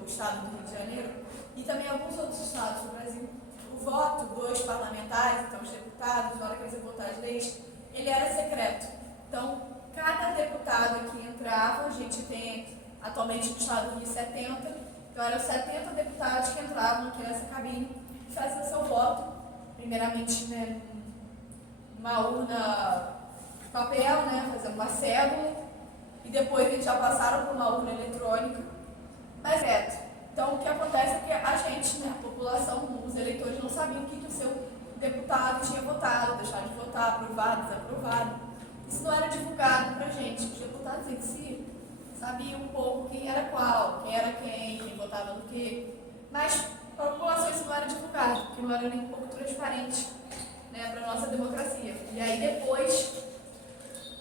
do estado do Rio de Janeiro e também alguns outros estados do Brasil, o voto dos parlamentares, então os deputados, na hora que eles iam votar as leis, ele era secreto. Então, cada deputado que entrava, a gente tem atualmente no estado do Rio 70, então eram 70 deputados que entravam aqui nessa cabine e faziam seu voto, primeiramente, né, numa urna de papel, né, fazendo uma cédula, e depois eles já passaram por uma urna eletrônica, mas Então, o que acontece é que a gente, né, a população, os eleitores não sabiam o que o seu deputado tinha votado, deixado de votar, aprovado, desaprovado. Isso não era divulgado para a gente. Os deputados em si sabiam um pouco quem era qual, quem era quem votava no quê, mas para a população isso não era divulgado, porque não era nem um pouco transparente, né, para a nossa democracia. E aí depois,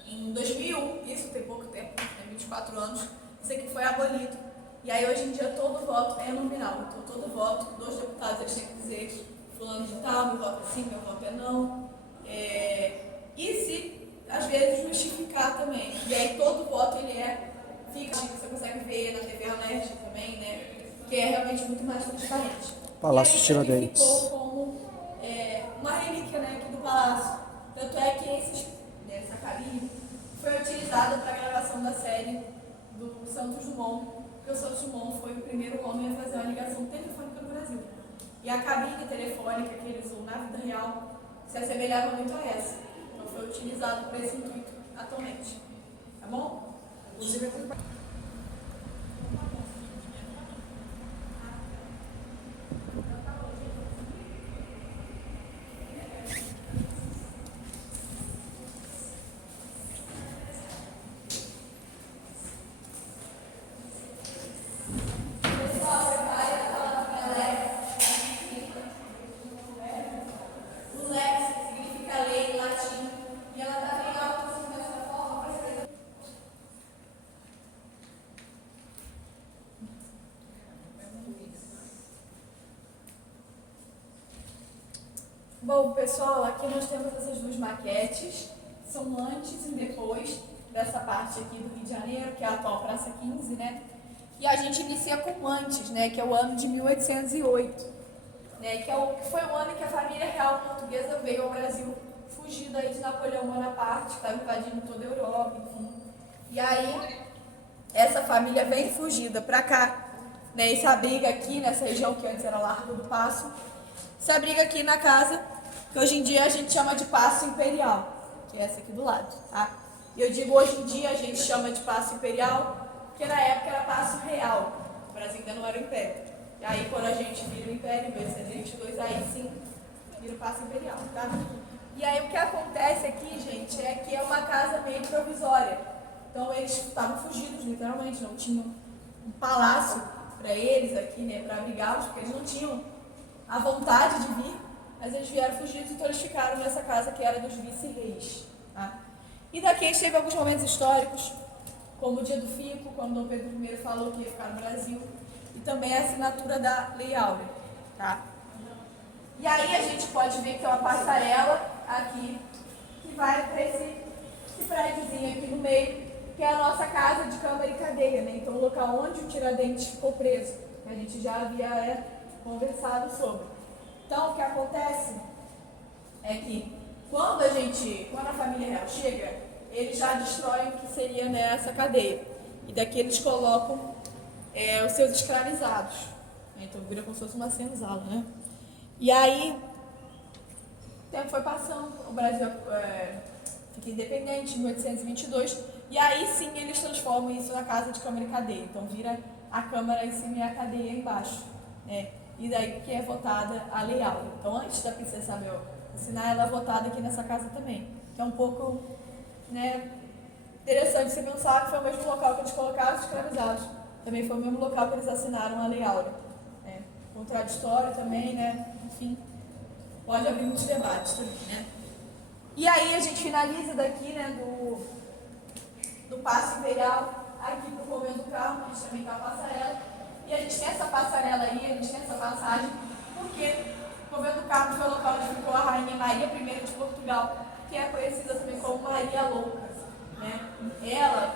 em 2001, isso tem pouco tempo, tem 24 anos, isso aqui foi abolido. E aí hoje em dia todo voto é nominal, então todo voto dos deputados eles têm que dizer fulano de tal, meu voto é sim, meu voto é não. E se, às vezes, justificar também. E aí todo voto ele fica, você consegue ver na TV Alerj também, né? Que é realmente muito mais transparente. Palácio Tiradentes. Ficou como uma relíquia, né, aqui do Palácio. Tanto é que essa cabine foi utilizada para a gravação da série do Santos Dumont, porque o Santos Dumont foi o primeiro homem a fazer uma ligação telefônica no Brasil. E a cabine telefônica que ele usou na vida real se assemelhava muito a essa. Então foi utilizado para esse intuito atualmente. Tá bom? Bom, pessoal, aqui nós temos essas duas maquetes, são antes e depois dessa parte aqui do Rio de Janeiro, que é a atual Praça 15, né? E a gente inicia com antes, né, que é o ano de 1808, né, que foi o ano em que a família real portuguesa veio ao Brasil, fugida aí de Napoleão Bonaparte, que estava invadindo toda a Europa, enfim. E aí, essa família vem fugida para cá, né, e se abriga aqui nessa região que antes era Largo do Paço, se abriga aqui na casa, que hoje em dia a gente chama de Paço Imperial, que é essa aqui do lado, tá? E eu digo hoje em dia a gente chama de Paço Imperial, porque na época era Paço Real, o Brasil ainda não era o Império. E aí quando a gente vira o Império, em 1822, aí sim, vira o Paço Imperial, tá? E aí o que acontece aqui, gente, é que é uma casa meio provisória. Então eles estavam fugidos, literalmente, não tinham um palácio para eles aqui, né, para abrigá-los, porque eles não tinham a vontade de vir, mas eles vieram fugidos, então eles ficaram nessa casa que era dos vice-reis. Tá? E daqui a gente teve alguns momentos históricos, como o dia do Fico, quando Dom Pedro I falou que ia ficar no Brasil, e também a assinatura da Lei Áurea. Tá? E aí a gente pode ver que tem uma passarela aqui, que vai para esse prédiozinho aqui no meio, que é a nossa casa de câmara e cadeia, né? Então o local onde o Tiradentes ficou preso, que a gente já havia conversado sobre. Então, o que acontece é que quando a família real chega, eles já destroem o que seria nessa cadeia. E daqui eles colocam os seus escravizados. Então, vira como se fosse uma senzala, né? E aí, o tempo foi passando, o Brasil fica independente em 1822, e aí sim eles transformam isso na casa de câmara e cadeia. Então, vira a câmara em cima e a cadeia embaixo, né? E daí que é votada a Lei Áurea. Então, antes da Princesa Isabel assinar, ela é votada aqui nessa casa também. Que é um pouco, né, interessante você pensar que foi o mesmo local que eles colocaram os escravizados. Também foi o mesmo local que eles assinaram a Lei Áurea. Contraditório também, né? Enfim, pode abrir muitos debates também, né? E aí a gente finaliza daqui, né, do Paço Imperial, aqui pro Convento do Carmo, que a gente também tá a passarela. E a gente tem essa passarela aí, a gente tem essa passagem, porque o Convento do Carmo foi o local onde ficou a Rainha Maria I de Portugal, que é conhecida também como Maria Louca, né? Ela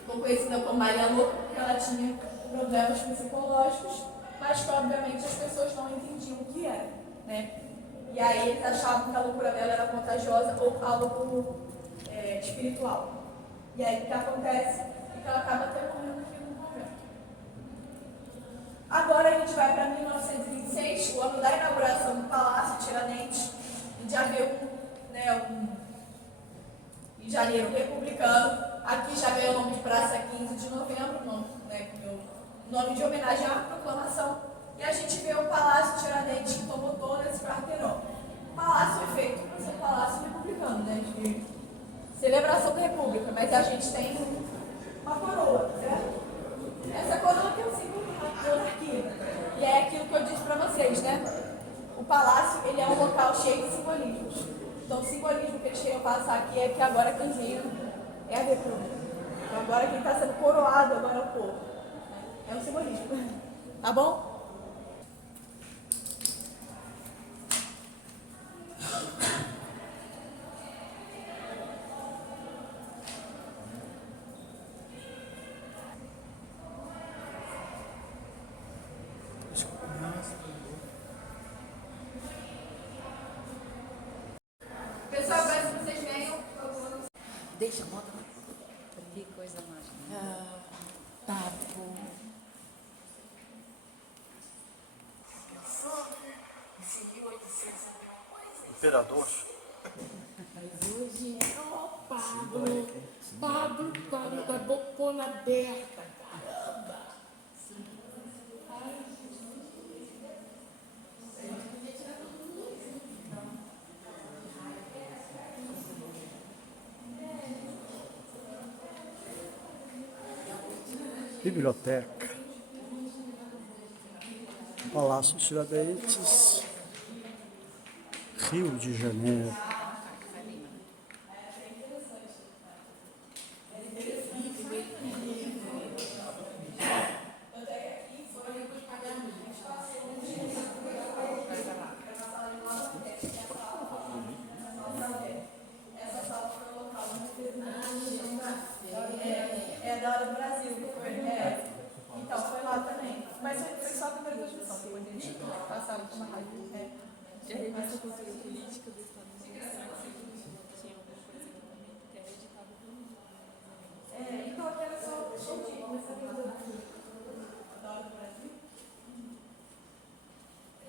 ficou conhecida como Maria Louca porque ela tinha problemas psicológicos, mas que obviamente as pessoas não entendiam o que era, né? E aí eles achavam que a loucura dela era contagiosa ou algo espiritual. E aí o que acontece é que ela acaba até morrendo aqui no convento. Agora a gente vai para 1926, o ano da inauguração do Palácio Tiradentes. A gente já vê um Rio de Janeiro republicano. Aqui já ganhou o nome de Praça 15 de Novembro, nome de homenagem à proclamação. E a gente vê o Palácio Tiradentes, que tomou todo esse quarteirão. O palácio é feito para ser um palácio republicano, né, de celebração da República, mas a gente tem uma coroa, certo? Essa coroa que é o símbolo da monarquia. E é aquilo que eu disse para vocês, né? O palácio, ele é um local cheio de simbolismos. Então, o simbolismo que eles queriam passar aqui é que agora quem reina é a República. Então, agora quem está sendo coroado agora é o povo. É um simbolismo. Tá bom? Pessoal, parece que vocês venham. Deixa, bota lá. Que coisa mais. Tá bom. Imperador? Mas hoje é o Pablo. Pablo com a bocona aberta. Caramba. Biblioteca. Palácio Tiradentes, Rio de Janeiro. É da hora do Brasil, que foi. Então, foi lá também. Mas foi só a primeira transmissão, depois eles passaram para uma rádio. De revista Cultura Política do Estado do Rio Grande do Sul, tinha alguma coisa que era editada pelo mundo. Então aqui era só nessa vida da hora do Brasil.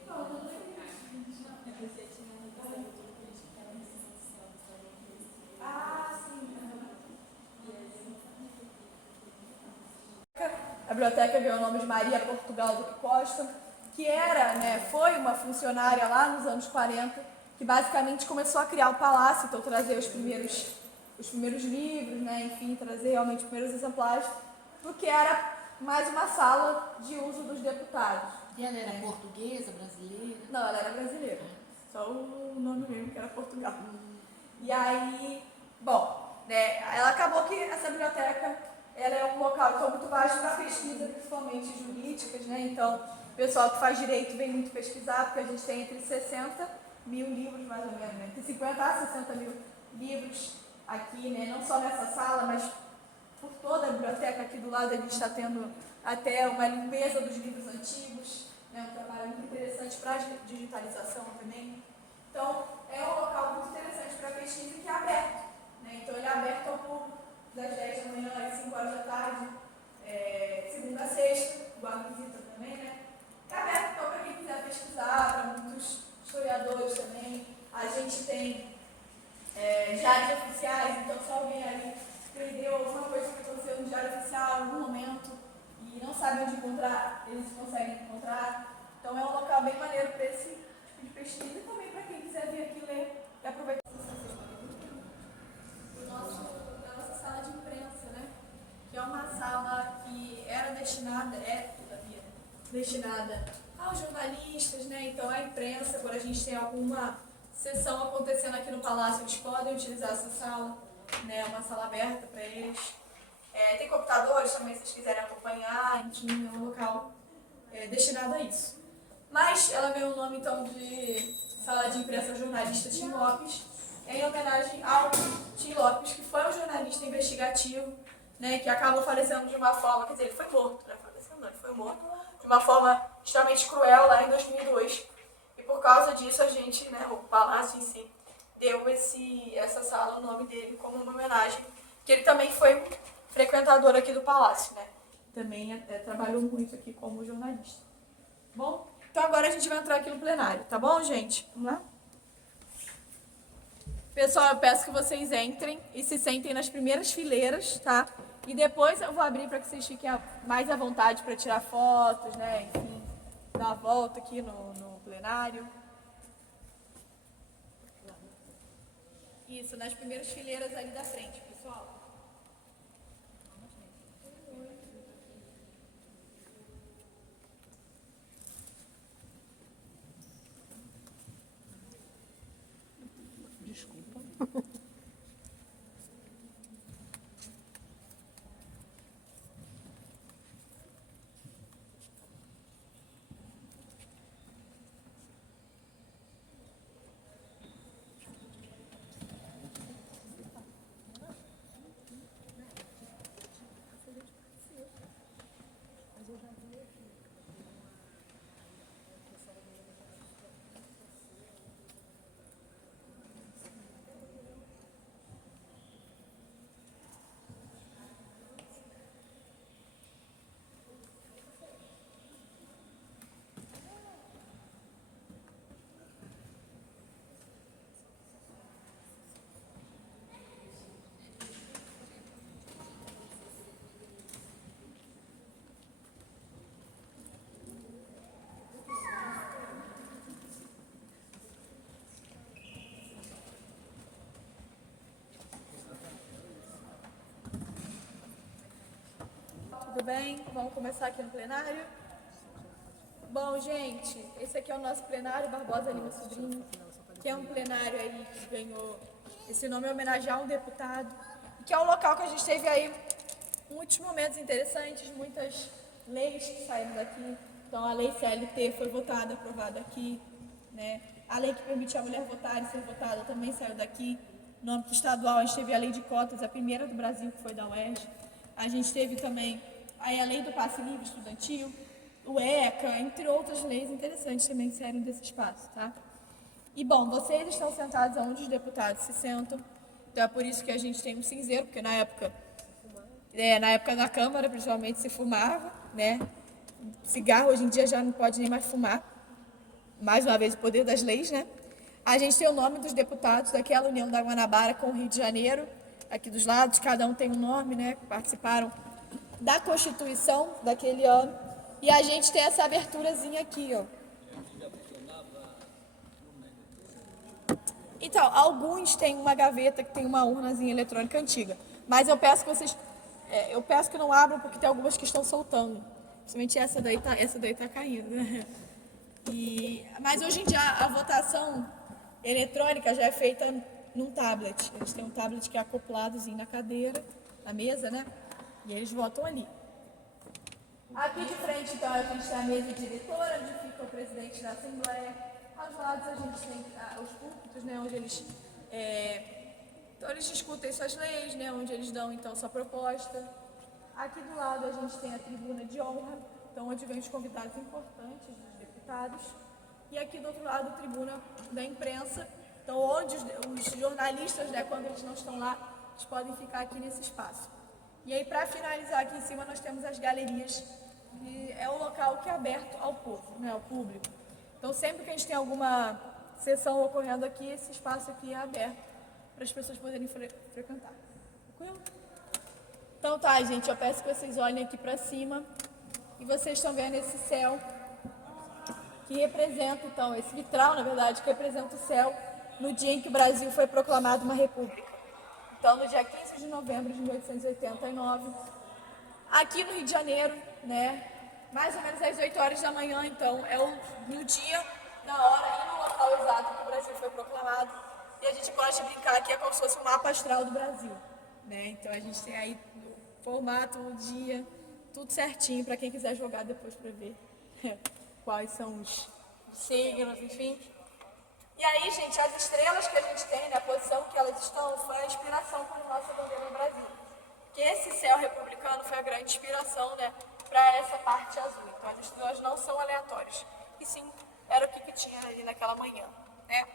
Então, eu não lembro. É porque tinha a revista Cultura Política, que era uma sessão social do Estado do Rio. Ah, sim. E aí eu não sabia. A biblioteca ganhou o nome de Maria Portugal Duque Costa, que foi uma funcionária lá nos anos 40, que basicamente começou a criar o palácio, então trazer os primeiros livros, enfim, trazer realmente os primeiros exemplares, porque era mais uma sala de uso dos deputados. E ela era portuguesa, brasileira? Não, ela era brasileira, só o nome mesmo, que era Portugal. E aí, ela acabou que essa biblioteca ela é um local que é muito vasto para pesquisa, principalmente jurídicas, então o pessoal que faz direito vem muito pesquisar, porque a gente tem entre 60 mil livros, mais ou menos, entre 50 a 60 mil livros aqui, não só nessa sala, mas por toda a biblioteca aqui do lado. A gente está tendo até uma limpeza dos livros antigos, um trabalho muito interessante para a digitalização também. Então, é um local muito interessante para pesquisa que é aberto. Então, ele é aberto ao público das 10 da manhã às 5 horas da tarde, segunda a sexta, guarda visita também, É aberto então para quem quiser pesquisar, para muitos historiadores também. A gente tem diários oficiais, então se alguém ali perdeu alguma coisa que aconteceu no diário oficial, em algum momento, e não sabe onde encontrar, eles conseguem encontrar. Então é um local bem maneiro para esse tipo de pesquisa e também para quem quiser vir aqui ler e aproveitar da nossa sala de imprensa, que é uma sala que era destinada aos jornalistas, então a imprensa, quando a gente tem alguma sessão acontecendo aqui no Palácio, eles podem utilizar essa sala, é uma sala aberta para eles. Tem computadores também, se vocês quiserem acompanhar, enfim, é um local destinado a isso. Mas ela ganhou o nome, então, de Sala de Imprensa Jornalista Tim Lopes, em homenagem ao Tim Lopes, que foi um jornalista investigativo, que acabou falecendo de uma forma, quer dizer, ele foi morto, faleceu não, ele foi morto de uma forma extremamente cruel lá em 2002. E por causa disso a gente, né, o palácio em si, deu essa sala o nome dele como uma homenagem, que ele também foi frequentador aqui do palácio, né? Também trabalhou muito aqui como jornalista. Bom, então agora a gente vai entrar aqui no plenário, tá bom, gente? Vamos lá? Pessoal, eu peço que vocês entrem e se sentem nas primeiras fileiras, tá? E depois eu vou abrir para que vocês fiquem mais à vontade para tirar fotos, né? Enfim, dar uma volta aqui no plenário. Isso, nas primeiras fileiras ali da frente, pessoal. Desculpa. Tudo bem? Vamos começar aqui no plenário? Bom, gente, esse aqui é o nosso plenário Barbosa Lima Sobrinho, que é um plenário aí que ganhou esse nome em homenagear um deputado, que é um local que a gente teve aí muitos momentos interessantes, muitas leis que saíram daqui. Então, a lei CLT foi votada, aprovada aqui, né? A lei que permite a mulher votar e ser votada também saiu daqui. No âmbito estadual, a gente teve a lei de cotas, a primeira do Brasil, que foi da UERJ. A gente teve também aí a lei do passe livre estudantil, o ECA, entre outras leis interessantes também que saíram desse espaço, tá? E, bom, vocês estão sentados onde os deputados se sentam, então é por isso que a gente tem um cinzeiro, porque na época da Câmara, principalmente, se fumava, né? Cigarro hoje em dia já não pode nem mais fumar, mais uma vez o poder das leis, né? A gente tem o nome dos deputados daquela União da Guanabara com o Rio de Janeiro, aqui dos lados, cada um tem um nome, né? Que participaram da Constituição daquele ano. E a gente tem essa aberturazinha aqui, ó. Então, alguns têm uma gaveta que tem uma urnazinha eletrônica antiga. Mas eu peço que vocês... eu peço que não abram, porque tem algumas que estão soltando. Principalmente essa daí tá caindo, né? Mas hoje em dia a votação eletrônica já é feita num tablet. Eles têm um tablet que é acopladozinho na cadeira, na mesa, né? E eles votam ali. Aqui de frente, então, a gente tem a mesa diretora, onde fica o presidente da Assembleia. Aos lados a gente tem os púlpitos, né? Onde então, eles discutem suas leis, né? Onde eles dão, então, sua proposta. Aqui do lado a gente tem a tribuna de honra, então, onde vem os convidados importantes dos deputados. E aqui do outro lado, a tribuna da imprensa, então, onde os jornalistas, né, quando eles não estão lá, eles podem ficar aqui nesse espaço. E aí, para finalizar, aqui em cima nós temos as galerias, que é o local que é aberto ao povo, né, ao público. Então, sempre que a gente tem alguma sessão ocorrendo aqui, esse espaço aqui é aberto para as pessoas poderem frequentar. Tranquilo? Então tá, gente, eu peço que vocês olhem aqui para cima e vocês estão vendo esse céu que representa, então, esse vitral, na verdade, que representa o céu no dia em que o Brasil foi proclamado uma república. Então, no dia 15 de novembro de 1889, aqui no Rio de Janeiro, né, mais ou menos às 8 horas da manhã, então, no dia, na hora e no local exato que o Brasil foi proclamado. E a gente gosta de brincar que é como se fosse um mapa astral do Brasil, né? Então, a gente tem aí o formato, o dia, tudo certinho para quem quiser jogar depois para ver quais são os signos, enfim. E aí, gente, as estrelas que a gente tem, né, a posição que elas estão, foi a inspiração para a nossa bandeira no Brasil. Que esse céu republicano foi a grande inspiração, né, para essa parte azul. Então, as estrelas não são aleatórias. E sim, era o que tinha ali naquela manhã, né?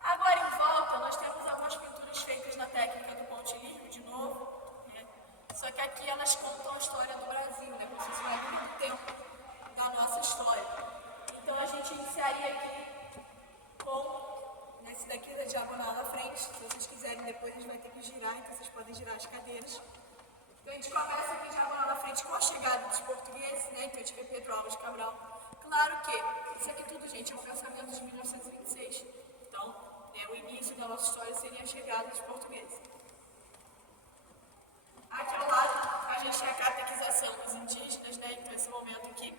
Agora, em volta, nós temos algumas pinturas feitas na técnica do pontilhismo, de novo, né? Só que aqui elas contam a história do Brasil, né? Como se fosse uma linha do tempo da nossa história. Então, a gente iniciaria aqui com, nesse daqui da diagonal na frente. Se vocês quiserem, depois a gente vai ter que girar, então vocês podem girar as cadeiras. Então, a gente começa aqui diagonal na frente com a chegada dos portugueses, né? Então, a gente vê Pedro Álvares Cabral. Claro que isso aqui tudo, gente, é um pensamento de 1926. Então, o início da nossa história seria a chegada dos portugueses. Aqui ao lado, a gente tem a catequização dos indígenas, né? Então, esse momento aqui,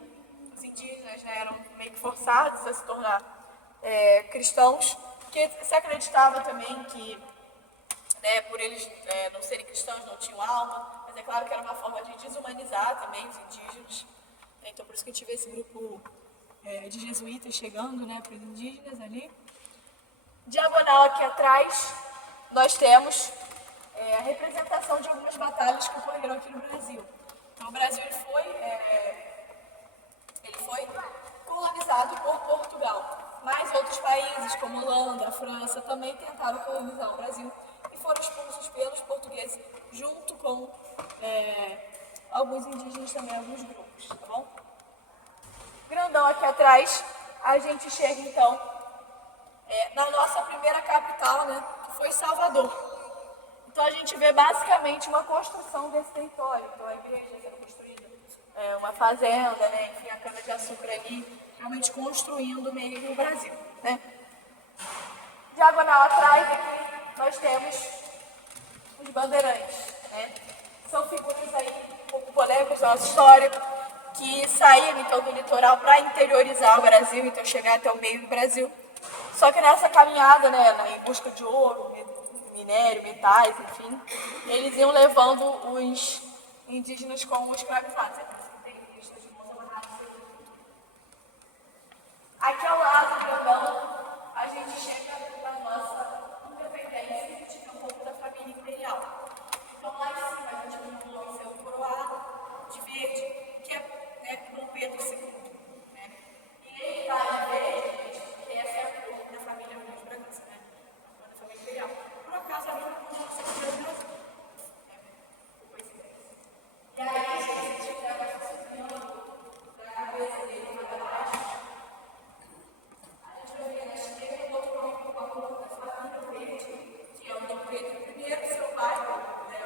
os indígenas, né, eram meio que forçados a se tornar cristãos, porque se acreditava também que, né, por eles não serem cristãos, não tinham alma, mas é claro que era uma forma de desumanizar também os indígenas. Então, por isso que a gente vê esse grupo de jesuítas chegando, né, para os indígenas ali. Diagonal aqui atrás, nós temos a representação de algumas batalhas que ocorreram aqui no Brasil. Então, o Brasil ele foi colonizado por Portugal, mas outros países, como a Holanda, a França, também tentaram colonizar o Brasil e foram expulsos pelos portugueses, junto com alguns indígenas também, alguns grupos, tá bom? Grandão aqui atrás, a gente chega então na nossa primeira capital, né, que foi Salvador. Então a gente vê basicamente uma construção desse território. Então a igreja sendo construída, uma fazenda, né, enfim, a cana-de-açúcar ali, realmente construindo meio no Brasil, né. Diagonal atrás, aqui nós temos os bandeirantes, né. São figuras aí um pouco polêmicas da nossa história, que saíram então do litoral para interiorizar o Brasil, então chegar até o meio do Brasil. Só que nessa caminhada, né, em busca de ouro, minério, metais, enfim, eles iam levando os indígenas como escravizados. Aqui ao lado, então, a gente chega na nossa independência, que tinha um pouco da família imperial. Então lá em cima a gente tem um homem sendo coroado de verde, que é Dom Pedro II. Né? E ele está de verde, porque essa é a cor da família Rio Bragança, né? A cor da família imperial. Por acaso, a mesma cor da família do Brasil. E aí, a gente tiver essa subindo da cabeça dele para baixo, a gente vai ver na esquerda um outro nome com a cor da família verde, que é o Dom Pedro I, seu pai, né?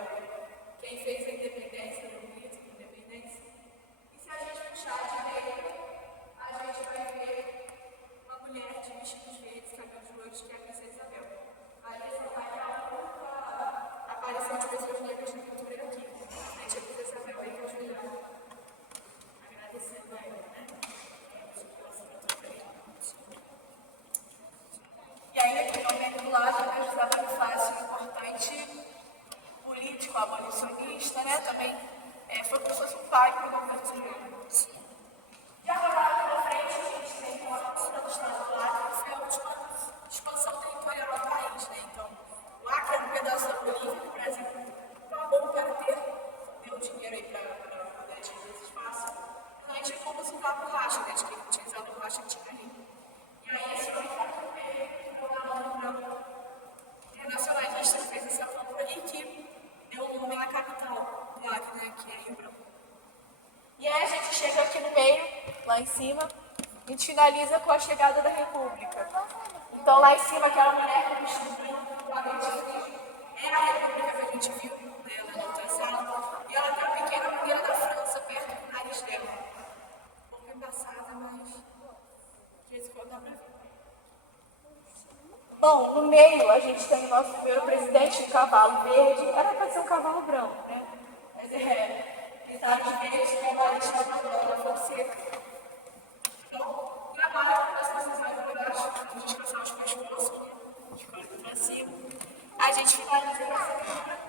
Quem fez a independência, o grito de independência. E se a gente puxar à direita, a gente vai ver uma mulher de vestidos verdes, cabelos loiros, que é a Princesa Isabel. Ali essa vai ter a única aparição de pessoas negras na cultura aqui. A gente vai Isabel aí que ajuda agradecendo a ela, né? E aí, aqui também do lado, a José Bonifácio, importante político, abolicionista, né? Também foi como se fosse um pai para o governo civil. E agora, aqui na frente, a gente tem uma cultura do Estado do Acre, que foi a última expansão territorial do país, né? Então, o Acre era um pedaço da Bolívia, que o Brasil acabou para ter, deu dinheiro aí para poder atingir esse espaço. Então, a gente fomos usar por racha, né? A gente utilizava o racha que tinha ali. E aí, esse foi o primeiro nacionalista que fez essa compra ali, que deu o nome à capital do Acre, né? Que é Rio Branco. E aí a gente chega aqui no meio, lá em cima, a gente finaliza com a chegada da República. Então lá em cima, aquela mulher com o vestido branco, é a República que a gente viu, né, na outra sala. E ela tem uma pequena bandeira da França perto do nariz dela. Um pouco embaçada, mas de vez em quando dá pra ver. Bom, no meio a gente tem o nosso primeiro presidente, um cavalo verde. Era para ser um cavalo branco, né? Mas pintaram de verde, que agora está mandando a Fonseca. Então, trabalho com as pessoas mais baixo, a gente passar os pescoços, de cima para cima. A gente finaliza com essa pintura,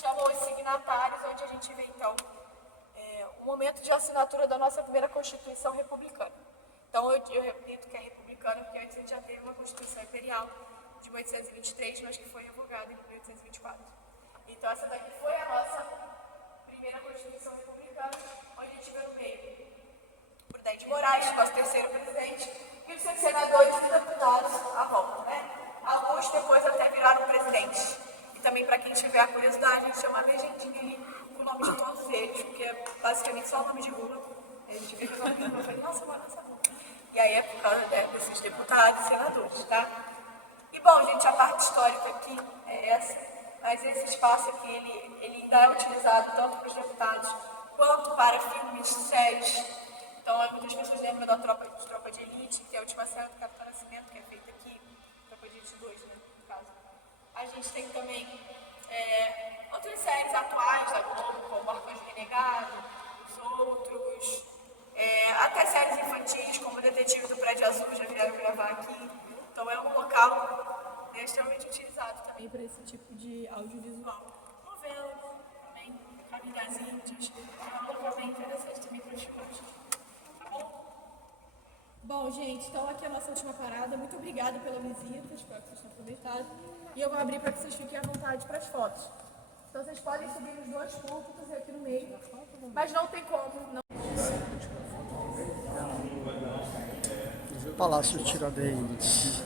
chamou os signatários, onde a gente vê então o momento de assinatura da nossa primeira Constituição Republicana. Então, eu repito que é republicana, porque antes a gente já teve uma Constituição Imperial de 1823, mas que foi revogada em 1824. Então, essa daqui foi a nossa primeira Constituição Republicana. República, onde a gente vê no meio Prudente Moraes, nosso terceiro presidente, e os seus senadores e deputados à volta, né? Alguns depois até viraram presidentes. E também, para quem tiver a curiosidade, a gente chama a legendinha ali com o nome de todos eles, porque é basicamente só o nome de rua. A gente vê que o nome de rua, eu falei, nossa, nossa. E aí é por causa desses deputados e senadores, tá? E bom, gente, a parte histórica aqui é essa, mas esse espaço aqui, ele ainda é utilizado tanto para os deputados quanto para filmes, séries. Então, muitas pessoas lembram da Tropa de Elite, que é a última série do Capitão Nascimento, que é feita aqui, Tropa de Elite 2, né, no caso. A gente tem também outras séries atuais da Globo, como Arcanjo Renegado, os outros, até séries infantis, como Detetive do Prédio Azul, já vieram gravar aqui. Então, é um local extremamente utilizado também para esse tipo de audiovisual. Novela também, Famílias Índias, é um local bem interessante também para os filmes. Bom, gente, então aqui é a nossa última parada. Muito obrigada pela visita, espero que vocês tenham aproveitado. E eu vou abrir para que vocês fiquem à vontade para as fotos. Então vocês podem subir nos dois púlpitos aqui no meio, mas não tem como. Não. Palácio Tiradentes.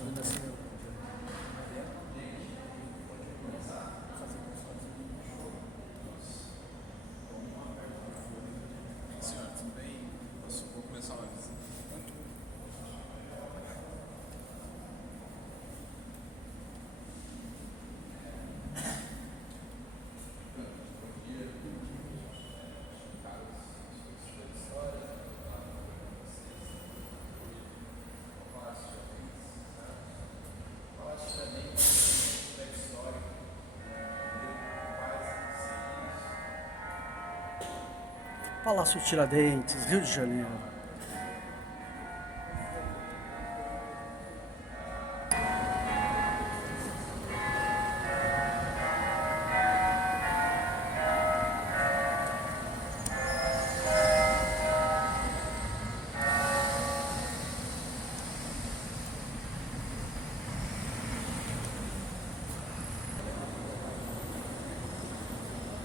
Palácio Tiradentes, Rio de Janeiro.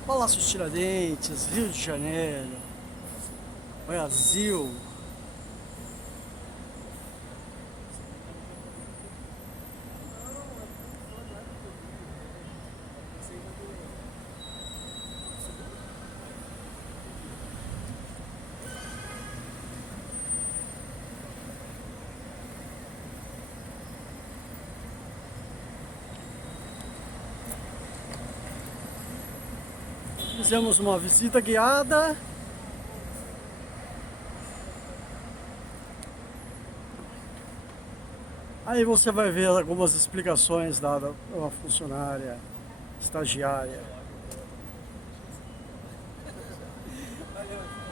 Palácio Tiradentes, Rio de Janeiro, Brasil. Fizemos uma visita guiada. Aí você vai ver algumas explicações dadas a uma funcionária, estagiária. Valeu.